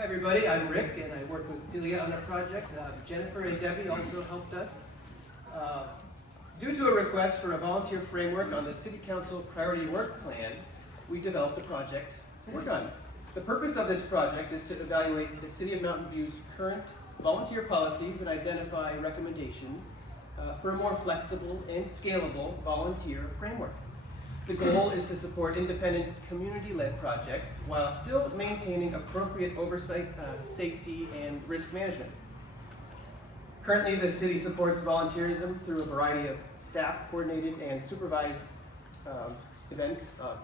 Hi everybody, I'm Rick and I work with Celia on our project. Jennifer and Debbie also helped us. Due to a request for a volunteer framework on the City Council Priority Work Plan, we developed a project to work on. The purpose of this project is to evaluate the City of Mountain View's current volunteer policies and identify recommendations for a more flexible and scalable volunteer framework. The goal is to support independent community-led projects while still maintaining appropriate oversight, safety, and risk management. Currently, the city supports volunteerism through a variety of staff-coordinated and supervised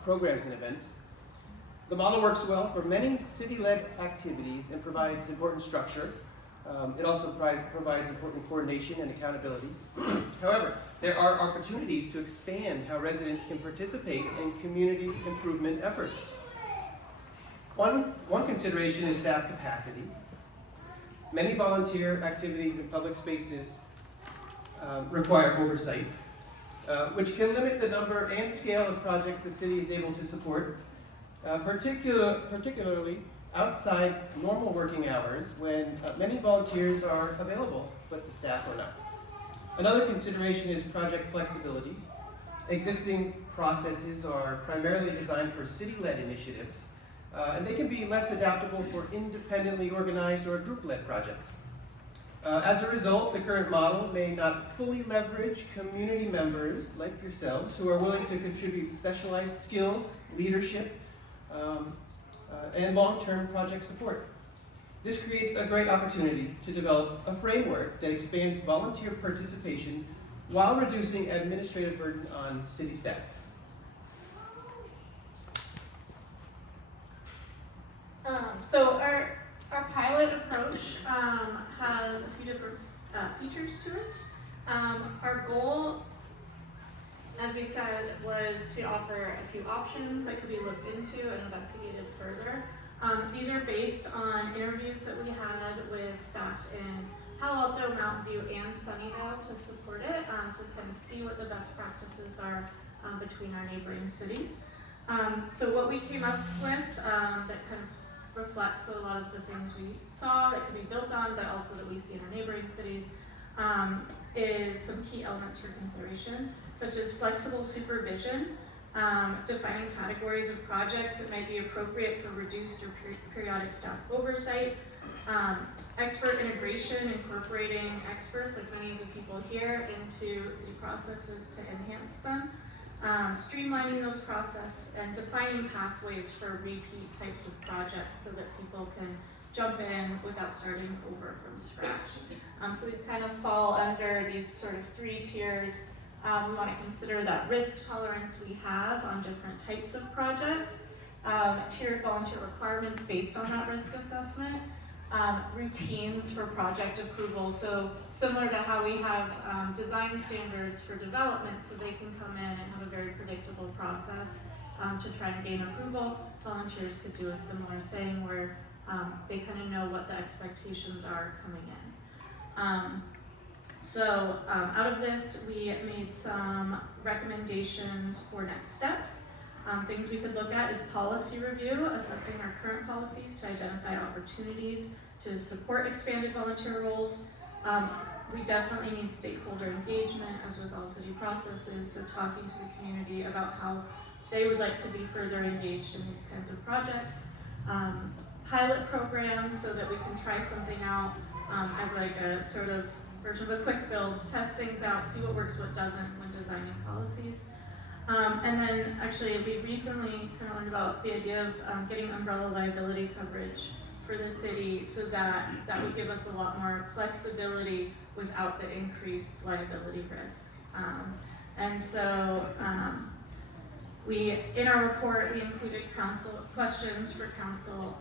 programs and events. The model works well for many city-led activities and provides important structure. It also provides important coordination and accountability. However, there are opportunities to expand how residents can participate in community improvement efforts. One consideration is staff capacity. Many volunteer activities in public spaces require oversight, which can limit the number and scale of projects the city is able to support, particularly outside normal working hours when many volunteers are available, but the staff are not. Another consideration is project flexibility. Existing processes are primarily designed for city-led initiatives, and they can be less adaptable for independently organized or group-led projects. As a result, the current model may not fully leverage community members like yourselves who are willing to contribute specialized skills, leadership, and long-term project support. This creates a great opportunity to develop a framework that expands volunteer participation while reducing administrative burden on city staff. So our pilot approach has a few different features to it. Our goal, as we said, was to offer a few options that could be looked into and investigated further. These are based on interviews that we had with staff in Palo Alto, Mountain View, and Sunnyvale to support it, to kind of see what the best practices are between our neighboring cities. So what we came up with that kind of reflects a lot of the things we saw that could be built on, but also that we see in our neighboring cities, is some key elements for consideration, such as flexible supervision, defining categories of projects that might be appropriate for reduced or periodic staff oversight, expert integration, incorporating experts, like many of the people here, into city processes to enhance them, streamlining those processes, and defining pathways for repeat types of projects so that people can jump in without starting over from scratch. So these kind of fall under these sort of three tiers. We want to consider that risk tolerance we have on different types of projects, tiered volunteer requirements based on that risk assessment, routines for project approval. So similar to how we have design standards for development, so they can come in and have a very predictable process to try to gain approval. Volunteers could do a similar thing where they kind of know what the expectations are coming in. So out of this, we made some recommendations for next steps. Things we could look at is policy review, assessing our current policies to identify opportunities to support expanded volunteer roles. We definitely need stakeholder engagement, as with all city processes, so talking to the community about how they would like to be further engaged in these kinds of projects. Pilot programs, so that we can try something out as like a sort of version of a quick build, test things out, see what works, what doesn't when designing policies. And then actually we recently kind of learned about the idea of getting umbrella liability coverage for the city, so that would give us a lot more flexibility without the increased liability risk. And so in our report, we included questions for council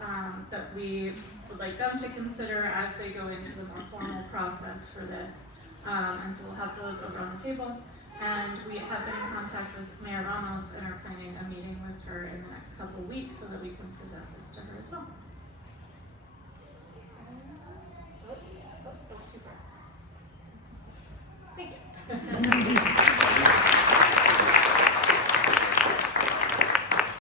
that we would like them to consider as they go into the more formal process for this. And so we'll have those over on the table. And we have been in contact with Mayor Ramos and are planning a meeting with her in the next couple of weeks so that we can present this to her as well.